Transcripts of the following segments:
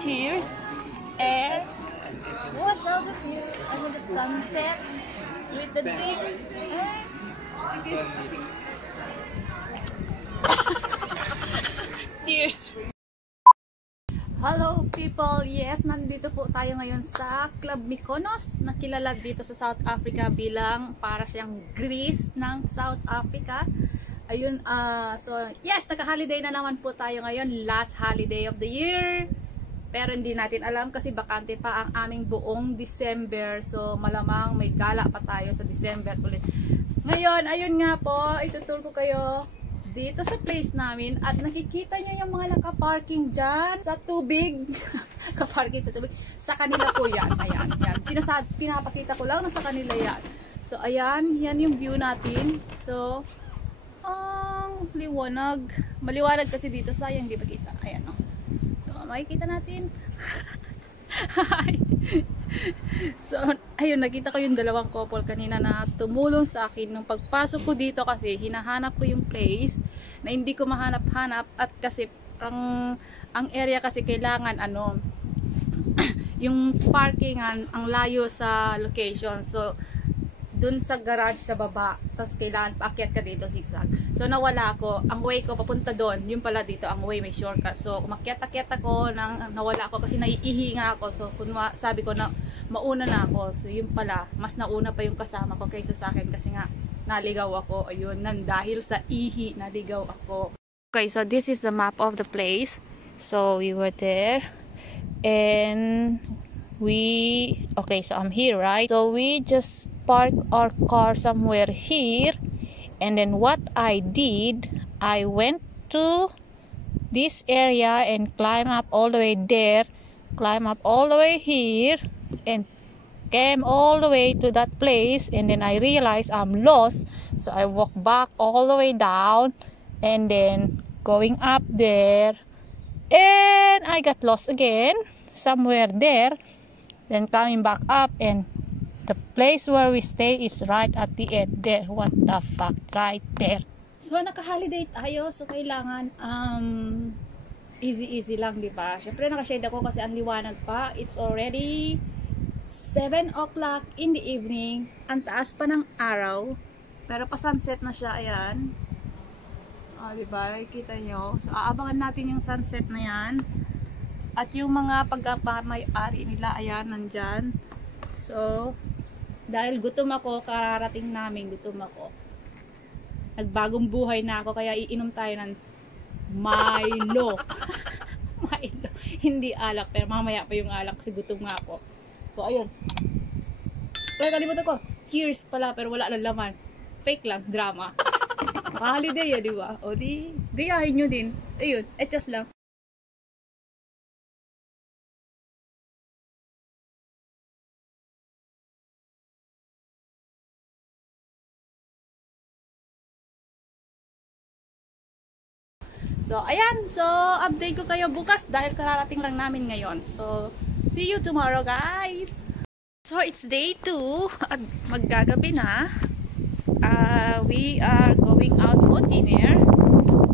cheers. And watch out the view and the sunset with the drink. Cheers! Hello people! Yes, nandito po tayo ngayon sa Club Mykonos, na kilala dito sa South Africa bilang para siyang Greece ng South Africa. Ayun, so yes, naka-holiday na naman po tayo ngayon, last holiday of the year. Pero hindi natin alam kasi bakante pa ang aming buong December. So malamang may gala pa tayo sa December ulit. Ngayon, ayun nga po, itutur ko kayo dito sa place namin at nakikita nyo yung mga naka-parking dyan sa tubig. Naka-parking sa tubig. Sa kanila po yan. Ayan, yan. Pinapakita ko lang na sa kanila yan. So ayan, yan yung view natin. So, ang liwanag. Maliwanag kasi dito, sayang di ba kita. Ayan o. So, makikita natin. So, ayun, nakita ko yung dalawang couple kanina na tumulong sa akin nung pagpasok ko dito kasi hinahanap ko yung place na hindi ko mahanap-hanap at kasi ang area kasi kailangan yung parkingan ang layo sa location. So, dun sa garage sa baba, tapos kailangan paakyat ka dito zigzag. So nawala ako, ang way ko papunta doon, yung pala dito ang way, may shortcut. So umakyat-akyat ako, nawala ako kasi naiihi nga ako. So sabi ko na mauna na ako. So yun pala, mas nauna pa yung kasama ko kaysa sa akin kasi nga naligaw ako. Ayun, dahil sa ihi naligaw ako. Okay, so this is the map of the place. So we were there and okay, so I'm here, right? So we just park our car somewhere here, and then what I did, I went to this area and climb up all the way there, climb up all the way here, and came all the way to that place, and then I realized I'm lost, so I walked back all the way down and then going up there, and I got lost again somewhere there, then coming back up, and the place where we stay is right at the end there. What the fuck, right there. So naka-holiday tayo, so kailangan easy lang, di ba? Syempre naka-shade ako kasi ang liwanag pa. It's already 7 o'clock in the evening. Ang taas pa ng araw, pero pa sunset na siya. Ayan, di ba? Nakikita nyo. So aabangan natin yung sunset na yan. At yung mga pagpapamay-ari nila, ayan, nandyan. So dahil gutom ako, kararating namin, gutom ako. Nagbagong buhay na ako, kaya iinom tayo ng Milo. Milo. Hindi alak, pero mamaya pa yung alak kasi gutom nga ako. So, ayun. Kaya kalimutan ko, cheers pala, pero wala lang laman. Fake lang, drama. Holiday ya, di ba? O di, gayahin nyo din. Ayun, adjust lang. So, ayan. So, update ko kayo bukas dahil kararating lang namin ngayon. So, see you tomorrow, guys! So, it's day 2 at maggagabi na. We are going out for dinner.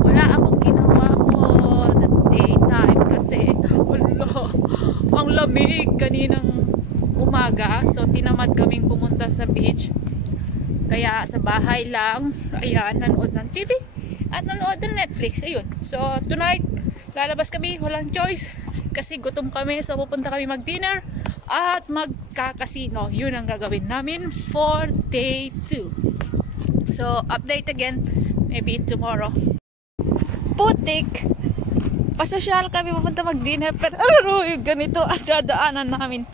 Wala akong ginawa for the daytime kasi wala, ang lamig kaninang umaga. So, tinamad kaming pumunta sa beach. Kaya, sa bahay lang, ayan, nanood ng TV. At nanood ng Netflix, ayun. So, tonight, lalabas kami, walang choice. Kasi gutom kami, so pupunta kami mag-dinner at magka-casino. Yun ang gagawin namin for day 2. So, update again, maybe tomorrow. Putik! Pasosyal kami, pupunta mag-dinner. Pero, yung ganito, ang dadaanan namin.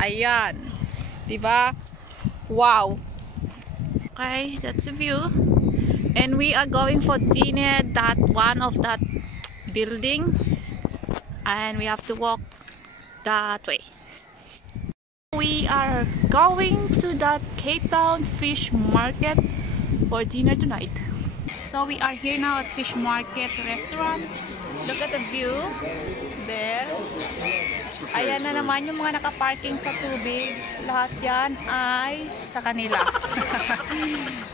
Ayan. Diba? Wow! Okay, that's the view. And we are going for dinner that one of that building, and we have to walk that way. We are going to that Cape Town Fish Market for dinner tonight. So we are here now at Fish Market Restaurant. Look at the view there. Ayan na naman yung mga nakaparking sa tubig. Lahat yan ay sa kanila.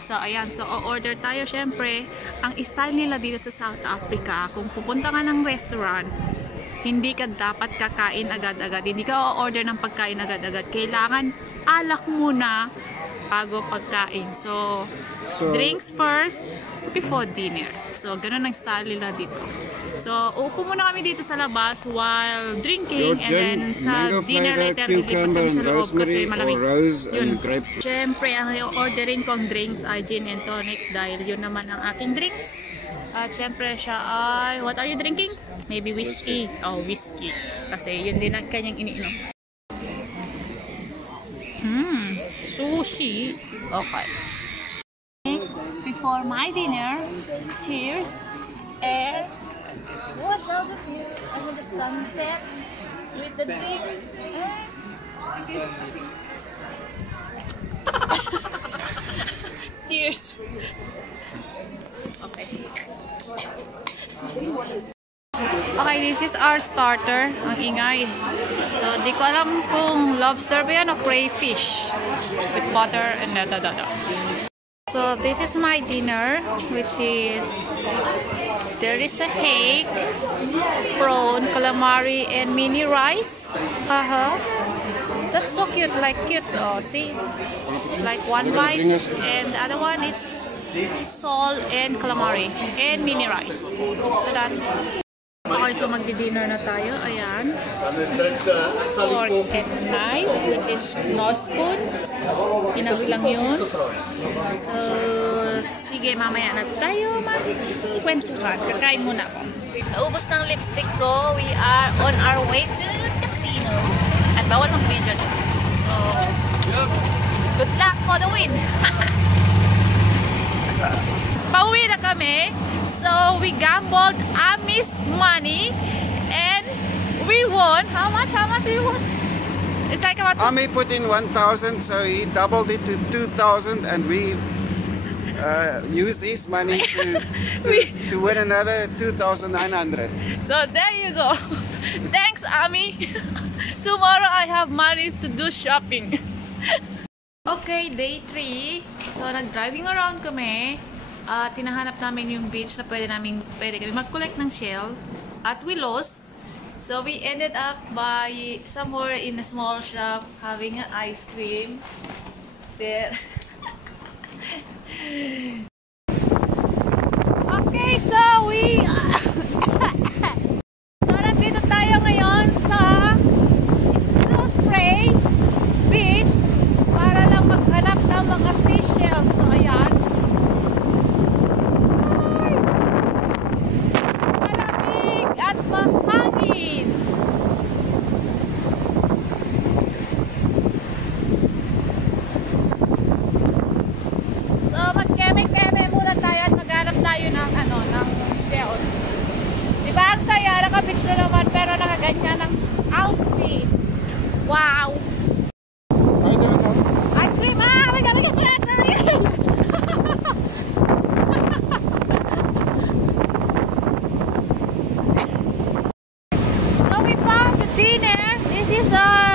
So ayan, so o-order tayo. Syempre, ang style nila dito sa South Africa, kung pupunta ka ng restaurant, hindi ka dapat kakain agad-agad. Hindi ka order ng pagkain agad-agad. Kailangan alak muna bago pagkain. So drinks first before dinner. So, ganun ang style nila dito. So, uupo muna kami dito sa labas while drinking, and then sa dinner later, ilipat kami sa loob kasi malamig. Yun. Siyempre, ang orderin kong drinks ay gin and tonic dahil yun naman ang aking drinks. At siyempre siya ay, what are you drinking? Maybe whiskey. Oh, whiskey. Kasi yun din ang kanyang iniinom. Sushi. Okay. Before my dinner, cheers, and watch out the sunset with the drink. Cheers. Okay. Okay, this is our starter. Ang ingay. So, di ko alam kung lobster ba yan o crayfish with butter and da-da-da-da. So, this is my dinner, which is, there is a hake, prawn, calamari, and mini rice. That's so cute, like cute. Oh, see? Like one bite, and the other one it's salt and calamari, and mini rice. So that. Okay, so magdi-dinner na tayo. Ayan. Fork and knife, which is no spoon. Pinas lang yun. So, sige, mamaya na tayo mag-kwentuhan. Kakain muna ako. Naubos ng lipstick ko. We are on our way to the casino. At bawal mag-video doon. So, good luck for the win! Pauwi na kami. So, we gambled Ami's money and we won. How much? How much we won? It's like about... Ami put in 1,000, so he doubled it to 2,000, and we used his money to win another 2,900. So, there you go. Thanks, Ami. Tomorrow I have money to do shopping. Okay, day 3. So, nag-driving around kami. Tinahanap namin yung beach na pwede kami mag-collect ng shell. At we lost. So, we ended up by somewhere in a small shop having an ice cream. There. Okay, so we... So, nandito tayo ngayon sa Spruce Bay Beach para lang maghanap ng mga seashells. So, ayan. At mahangin. So magkeme-keme muna tayo at maghanap tayo ng ng shells. Diba ang saya, naka-beach na naman pero nakaganyan ng outfit. Wow. Ice cream! We gotta get back to you.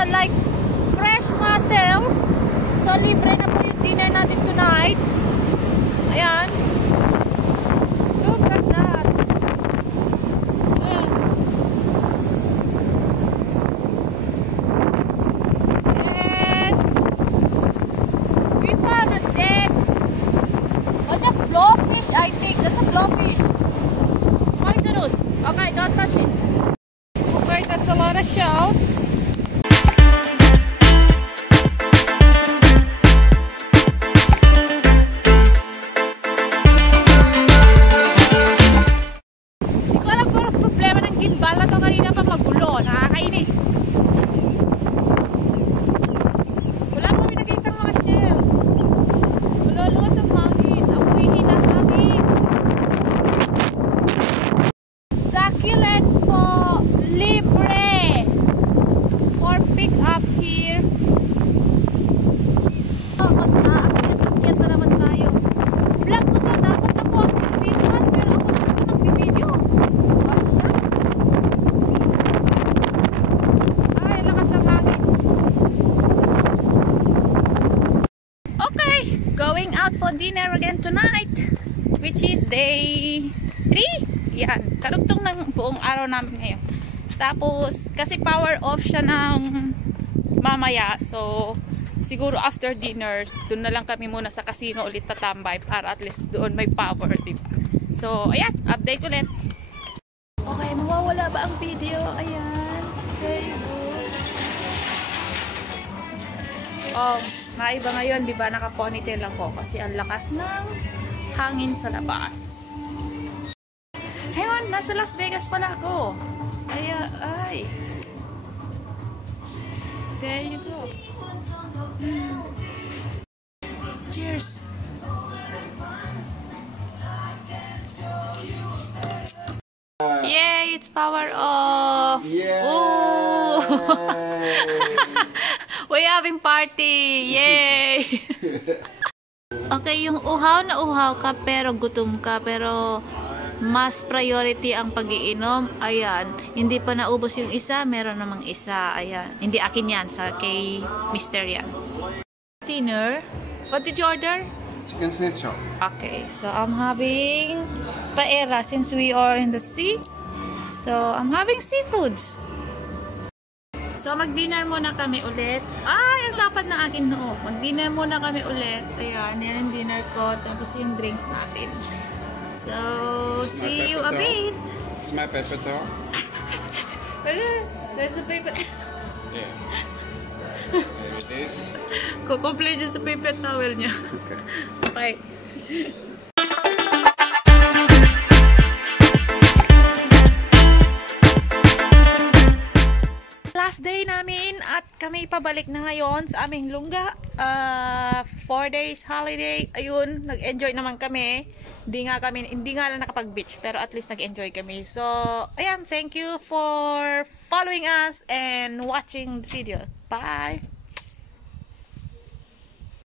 Like fresh mussels. So libre na po yung dinner natin tonight. Ayan. Look at that. And we found a dead. What's a blowfish? I think that's a blowfish. Poisonous. Okay, don't touch it. Okay, that's a lot of shells. Nakakainis. Wala kami nakita mga shells. Maluluwas ang hangin. Ako'y hinahangin. Succulent po. Libre. For pick up here. Mag-aakyat na naman tayo. Vlog ko to. Dapat ako ang pinipintuan. Pero ako naman ang nag-video. Going out for dinner again tonight, which is day 3. Yan, karugtong ng buong araw namin ngayon. Tapos, kasi power off siya ng mamaya. So, siguro after dinner, doon na lang kami muna sa casino ulit tatambay para at least doon may power, diba? So, ayan, update ulit. Okay, mawawala ba ang video? Ayan. Okay, good. Maiba ngayon, diba? Naka-ponytail ako kasi ang lakas ng hangin sa labas. Ayun, nasa Las Vegas pala ako. Ay. There you go. Cheers. Yay, it's power off. Yeah. Ooh. We're having party. Yay. Okay, yung uhaw na uhaw ka pero gutom ka pero mas priority ang pag-iinom. Ayan, hindi pa naubos yung isa, meron namang isa. Ayan, hindi akin yan, sa kay Mr. yan. Dinner. What did you order? Chicken schnitzel. Okay, so I'm having paella since we are in the sea. So I'm having seafoods. So mag-dinner muna kami ulit. Ay, ang lapad ng akin noo. Mag-dinner muna kami ulit. Ayan, yan yung dinner ko. Tapos yung drinks natin. So, see you a bit. It's my paper towel. There's a paper. Yeah. There it is. Kukomplete dyan sa paper towel niya. Okay. Okay. Last day namin at kami pabalik na ngayon sa aming lungga. 4 days holiday. Ayun, nag-enjoy naman kami. Hindi nga lang nakapag-beach, pero at least nag-enjoy kami. So, ayan, thank you for following us and watching the video. Bye!